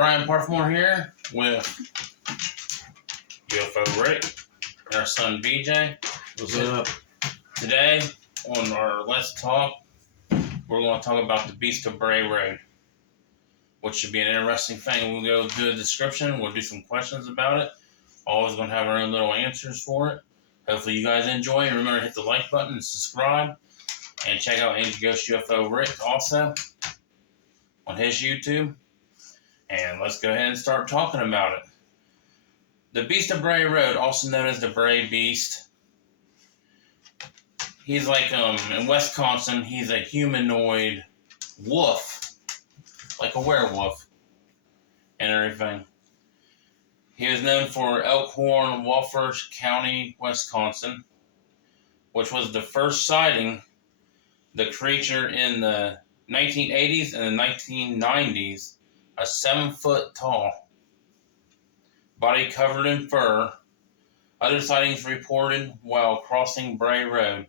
Brian Parthemore here with UFO Rick and our son BJ. What's up? Today on our Let's Talk, we're going to talk about the Beast of Bray Road, which should be an interesting thing. We'll go do a description. We'll do some questions about it. Always going to have our own little answers for it. Hopefully you guys enjoy. And remember to hit the like button and subscribe. And check out Angel Ghost UFO Rick also on his YouTube. And let's go ahead and start talking about it. The Beast of Bray Road, also known as the Bray Beast. He's like, in Wisconsin, he's a humanoid wolf. Like a werewolf. And everything. He was known for Elkhorn, Walford County, Wisconsin, which was the first sighting the creature in the 1980s and the 1990s, a 7-foot tall, body covered in fur. Other sightings reported while crossing Bray Road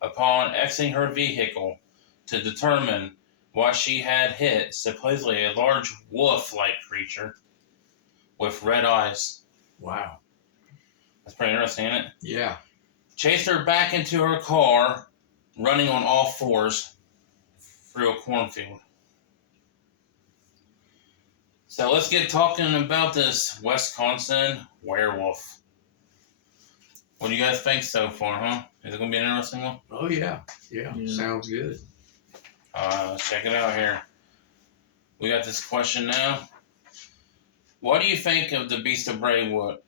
upon exiting her vehicle to determine what she had hit, supposedly a large wolf-like creature with red eyes. Wow. That's pretty interesting, isn't it? Yeah. Chased her back into her car, running on all fours through a cornfield. So let's get talking about this Wisconsin werewolf. What do you guys think so far, huh? Is it going to be an interesting one? Oh, yeah. Yeah. Sounds good. Let's check it out here. We got this question now. What do you think of the Beast of Bray Wood?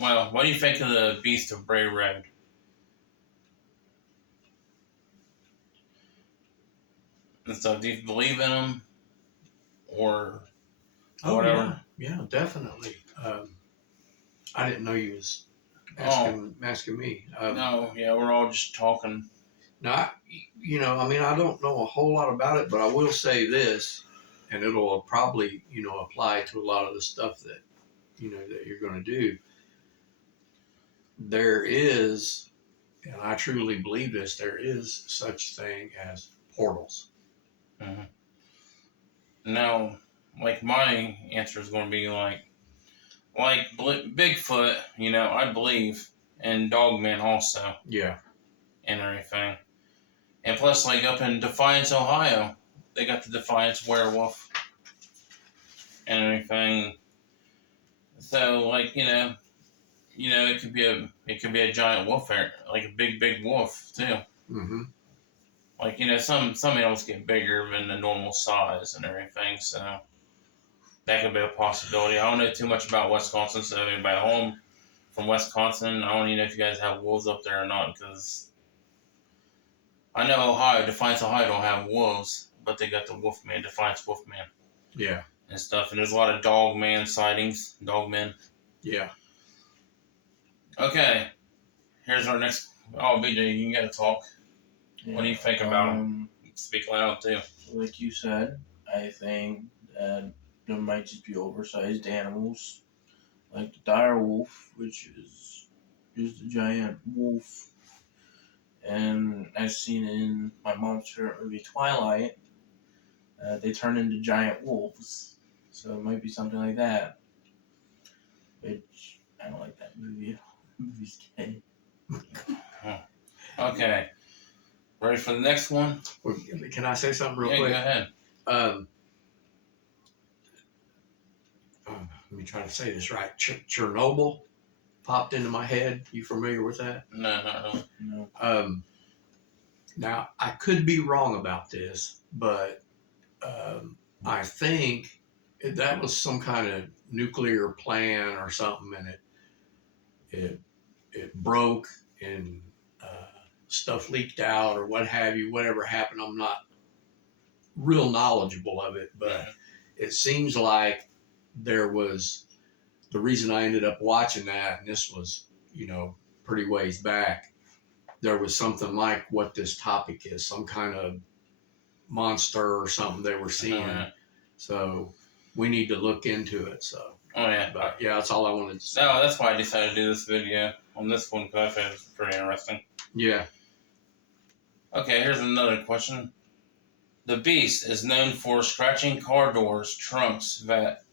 Well, what do you think of the Beast of Bray Road? And stuff. Do you believe in him? Or whatever? Yeah, definitely. I didn't know you was asking me. No, yeah, we're all just talking. Now, I don't know a whole lot about it, but I will say this, and it'll probably, apply to a lot of the stuff that, that you're going to do. There is, and I truly believe this, there is such thing as portals. Mm-hmm. Now, like my answer is going to be like Bigfoot, I believe, and Dogman also. Yeah. And everything. And plus, like up in Defiance, Ohio, they got the Defiance werewolf and everything. So, like, it could be a giant wolf, like a big wolf too. Mm-hmm. Like, some animals get bigger than the normal size and everything, so that could be a possibility. I don't know too much about Wisconsin, so anybody home from Wisconsin, I don't even know if you guys have wolves up there or not, because I know Defiance, Ohio don't have wolves, but they got the Wolfman, Defiance Wolfman. Yeah. And stuff, and there's a lot of Dogman sightings, Dogmen. Yeah. Okay, here's our next. Oh, BJ, you gotta talk. Yeah. What do you think about him? Speak loud too. Like you said, I think that there might just be oversized animals, like the dire wolf, which is just a giant wolf. And I've seen in my mom's favorite movie, Twilight, they turn into giant wolves. So it might be something like that. Which, I don't like that movie. The movie's gay. Okay. Ready for the next one? Can I say something real quick? Go ahead. Let me try to say this right. Chernobyl popped into my head. You familiar with that? No, not really. No. Now, I could be wrong about this, but I think that was some kind of nuclear plant or something, and it broke and stuff leaked out or what have you, whatever happened. I'm not real knowledgeable of it, but it seems like there was, the reason I ended up watching that, and this was, pretty ways back, there was something like what this topic is, some kind of monster or something they were seeing. So we need to look into it. So. Oh, yeah. But yeah, that's all I wanted to say. No, that's why I decided to do this video on this one, because I thought it was pretty interesting. Yeah. Okay, here's another question. The beast is known for scratching car doors, trunks, that,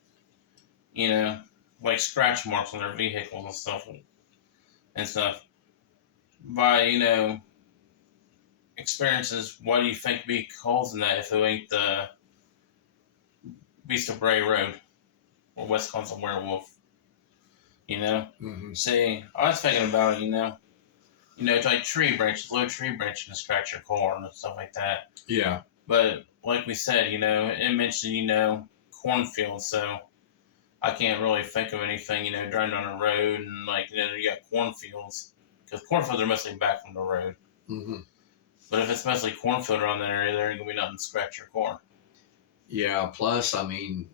you know, like scratch marks on their vehicles and stuff. By, experiences, what do you think be causing that if it ain't the Beast of Bray Road or Wisconsin werewolf? Mm-hmm. See, I was thinking about it, it's like tree branches, low tree branches can scratch your car and stuff like that. Yeah. But like we said, it mentioned, cornfields, so I can't really think of anything, driving on a road and you got cornfields. Because cornfields are mostly back from the road. Mm-hmm. But if it's mostly cornfield around that area, there ain't going to be nothing to scratch your car. Yeah. Plus, I mean,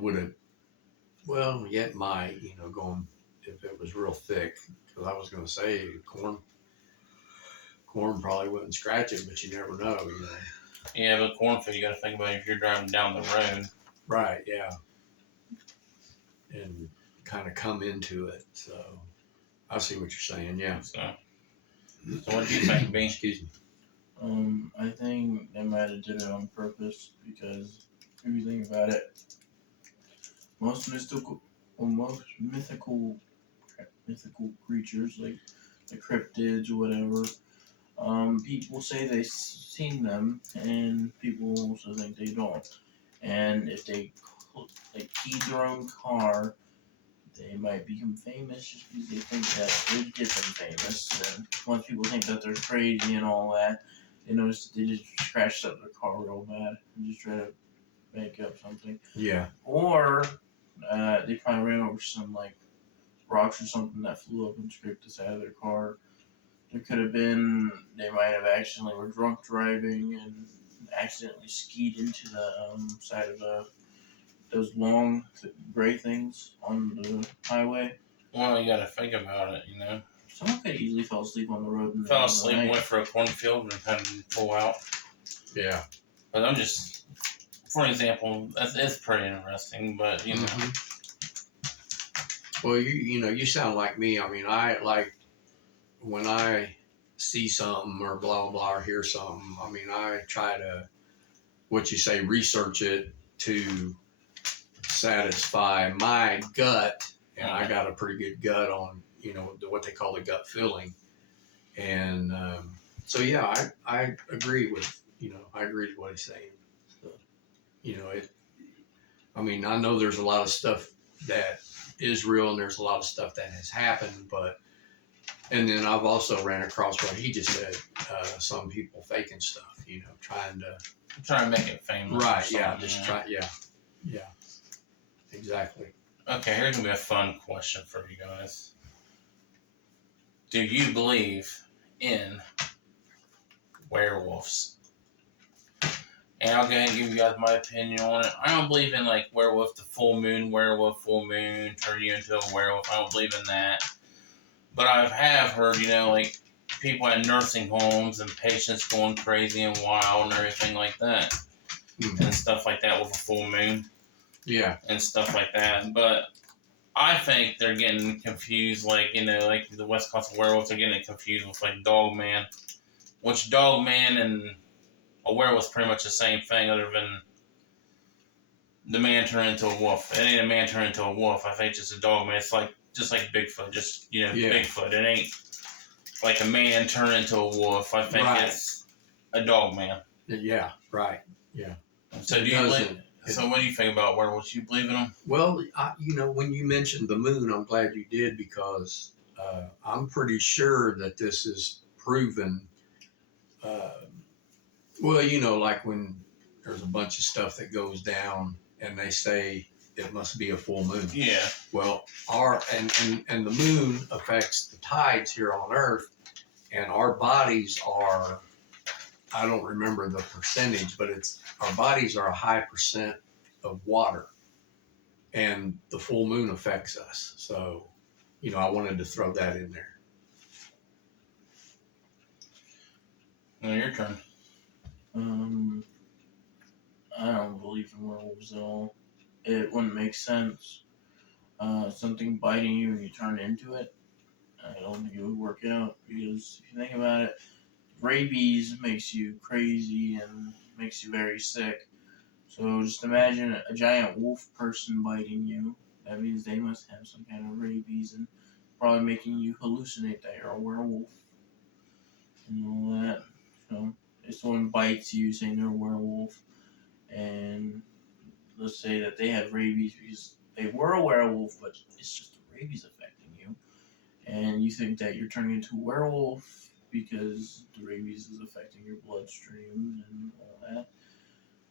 would it? Well, yeah, it might. Going if it was real thick, because I was going to say corn probably wouldn't scratch it, but you never know. Yeah, but cornfield, you got to think about it if you're driving down the road. Right. Yeah. And kind of come into it. So I see what you're saying. Yeah. So what do you think, B? Excuse me. I think they might have did it on purpose because if you think about it, most mythical creatures like the cryptids or whatever, people say they've seen them, and people also think they don't. And if they keyed their own car, they might become famous just because they think that it would get them famous. And once people think that they're crazy and all that, they notice that they just scratched up their car real bad and just try to make up something. Yeah. Or they probably ran over some rocks or something that flew up and scraped the side of their car. There could have been they might have accidentally were drunk driving and accidentally skied into the side of those long gray things on the highway. Well, you got to think about it, Someone could easily fall asleep on the road. And fell asleep, went for a cornfield, and had to pull out. Yeah. But I'm just, for an example, it's pretty interesting. But Mm-hmm. Well, you sound like me. I mean, I like when I see something or blah blah or hear something. I mean, I try to research it to satisfy my gut, and I got a pretty good gut on what they call the gut feeling, and so yeah, I agree with what he's saying. So, it. I mean, I know there's a lot of stuff that is real, and there's a lot of stuff that has happened, and then I've also ran across what he just said. Some people faking stuff, trying to make it famous. Right. Yeah. Just try. Yeah. Yeah. Exactly. Okay, here's gonna be a fun question for you guys. Do you believe in werewolves? And I'll go ahead and give you guys my opinion on it. I don't believe in werewolf, the full moon, turn you into a werewolf. I don't believe in that. But I have heard, people at nursing homes and patients going crazy and wild and everything like that. Mm-hmm. And stuff like that with a full moon. Yeah. And stuff like that. But I think they're getting confused, the Wisconsin werewolves are getting confused with Dogman. Which Dogman and a werewolf's pretty much the same thing, other than the man turned into a wolf. It ain't a man turned into a wolf. I think it's just a Dogman. It's just like Bigfoot, Bigfoot. It ain't like a man turned into a wolf. I think it's a Dogman. Yeah. Right. Yeah. So do you believe? So what do you think about werewolves? You believe in them? Well, when you mentioned the moon, I'm glad you did, because I'm pretty sure that this is proven. Well, like when there's a bunch of stuff that goes down and they say it must be a full moon. Yeah. Well, and the moon affects the tides here on Earth, and our bodies are, I don't remember the percentage, but our bodies are a high percent of water, and the full moon affects us. So, I wanted to throw that in there. Well, your turn. I don't believe in werewolves at all. It wouldn't make sense. Something biting you and you turn into it. I don't think it would work out, because if you think about it, rabies makes you crazy and makes you very sick. So just imagine a giant wolf person biting you. That means they must have some kind of rabies and probably making you hallucinate that you're a werewolf and all that. So if someone bites you saying they're a werewolf, and let's say that they have rabies because they were a werewolf, but it's just the rabies affecting you, and you think that you're turning into a werewolf because the rabies is affecting your bloodstream and all that.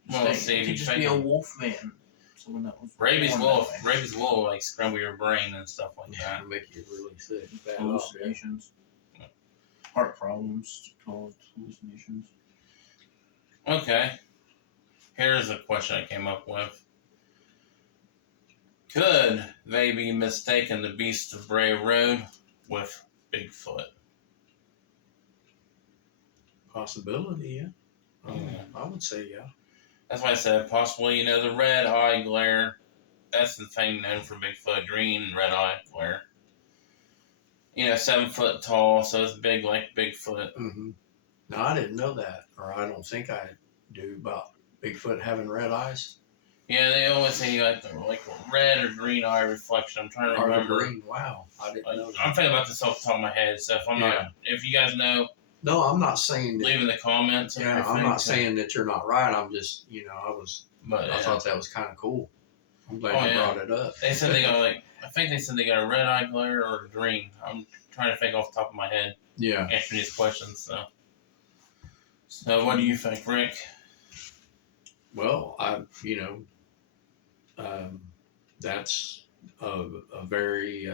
Well, see, You if could you just think be a wolf man. Someone that was rabies born will that way. rabies will like scramble your brain and stuff like that. It'll make you really sick. Bad off, yeah. Hallucinations. Heart problems caused hallucinations. Okay. Here's a question I came up with. Could they be mistaken the beast of Bray Road with Bigfoot? Possibility, yeah. Yeah. I would say, yeah. That's why I said possibly, the red eye glare. That's the thing known for Bigfoot, green red eye glare. 7 foot tall, so it's big like Bigfoot. Mm-hmm. No, I didn't know that, or I don't think I do, about Bigfoot having red eyes. Yeah, they always say like red or green eye reflection. I'm trying to remember. Green. Wow, I didn't know that. I'm thinking about this off the top of my head, so if you guys know, no, I'm not saying that, leave in the comments. And yeah, I'm not saying that you're not right. I'm just, I thought that was kind of cool. I'm glad you brought it up. They said they got I think they said they got a red eye glare or a green. I'm trying to think off the top of my head. Yeah. Answering these questions. So what do you think, Rick? Well, that's a very,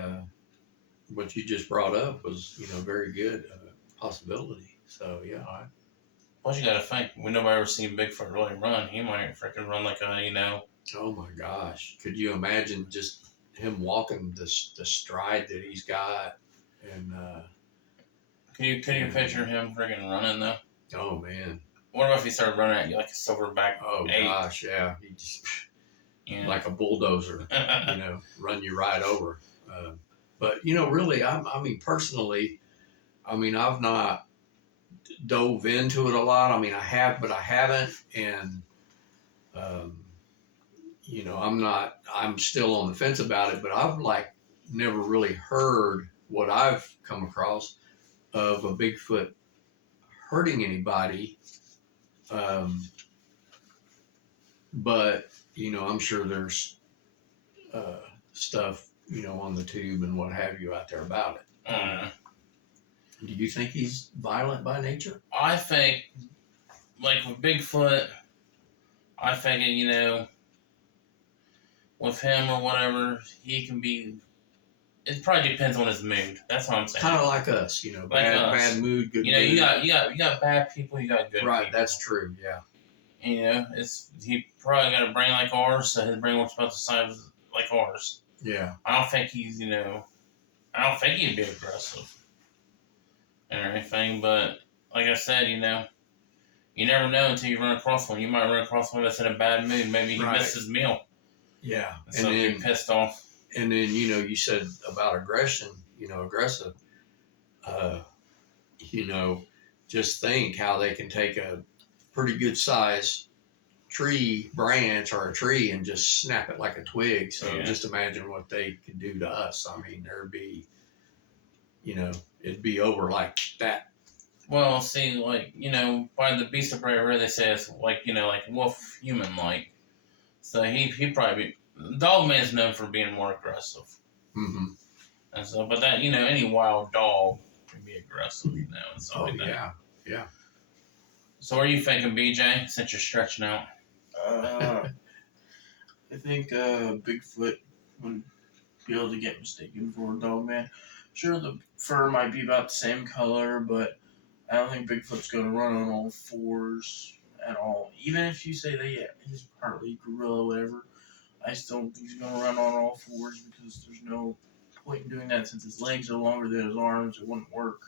what you just brought up was, very good possibility. So, yeah. Plus, you got to think, we never ever seen Bigfoot really run. He might freaking run like Oh my gosh! Could you imagine just him walking the stride that he's got? And can you picture him freaking running though? Oh man! What if he started running at you like a silverback? Oh ape? Gosh, yeah, he just like a bulldozer, run you right over. But really, I mean, personally, I've not dove into it a lot. I mean, I have, but I haven't, and I'm still on the fence about it, but I've never really heard what I've come across of a Bigfoot hurting anybody. But, I'm sure there's stuff, on the tube and what have you out there about it. Do you think he's violent by nature? I think, with Bigfoot, I think, with him or whatever, he can be. It probably depends on his mood. That's what I'm saying. Kind of like us, bad mood, good mood. You got bad people, you got good people. Right, that's true. Yeah. He probably got a brain like ours, so his brain works about the size like ours. Yeah. I don't think he's, I don't think he'd be aggressive or anything, but like I said, you never know until you run across one. You might run across one that's in a bad mood. Maybe he missed his meal. Yeah. So he'd be pissed off. And then, you said about aggression, aggressive. Just think how they can take a pretty good size branch or a tree and just snap it like a twig. So just imagine what they could do to us. I mean, there'd be, it'd be over like that. Well, see, by the beast of Bray Road, they say it's like wolf human like. So he'd probably be. Dogman's known for being more aggressive. Mm-hmm. And so, but that, any wild dog can be aggressive, and stuff like that. Yeah. So what are you thinking, BJ, since you're stretching out? I think Bigfoot would be able to get mistaken for a dog man. Sure, the fur might be about the same color, but I don't think Bigfoot's going to run on all fours at all. Even if you say that he's partly gorilla, whatever, I still don't think he's going to run on all fours because there's no point in doing that since his legs are longer than his arms. It wouldn't work.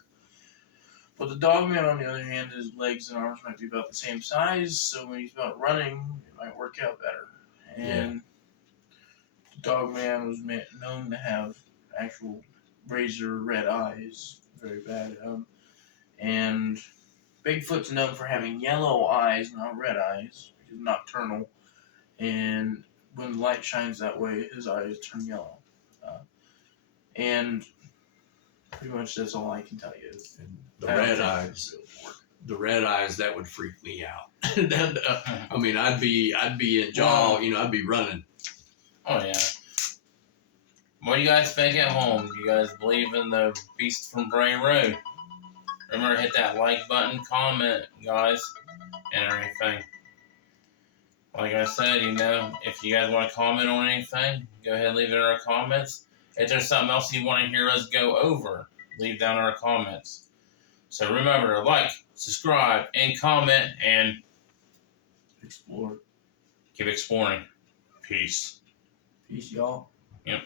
But the dogman, on the other hand, his legs and arms might be about the same size, so when he's about running, it might work out better. And the dogman was known to have actual razor red eyes, very bad. And Bigfoot's known for having yellow eyes, not red eyes, because nocturnal. And when the light shines that way, his eyes turn yellow. And pretty much that's all I can tell you. And the red eyes, that would freak me out. I mean, I'd be in jaw, I'd be running. Oh yeah. What do you guys think at home? Do you guys believe in the beast from Bray Road? Remember to hit that like button, comment, guys, and everything. Like I said, if you guys want to comment on anything, go ahead and leave it in our comments. If there's something else you want to hear us go over, leave down in our comments. So remember to like, subscribe, and comment, and Explore. keep exploring. Peace. Peace, y'all. Yep.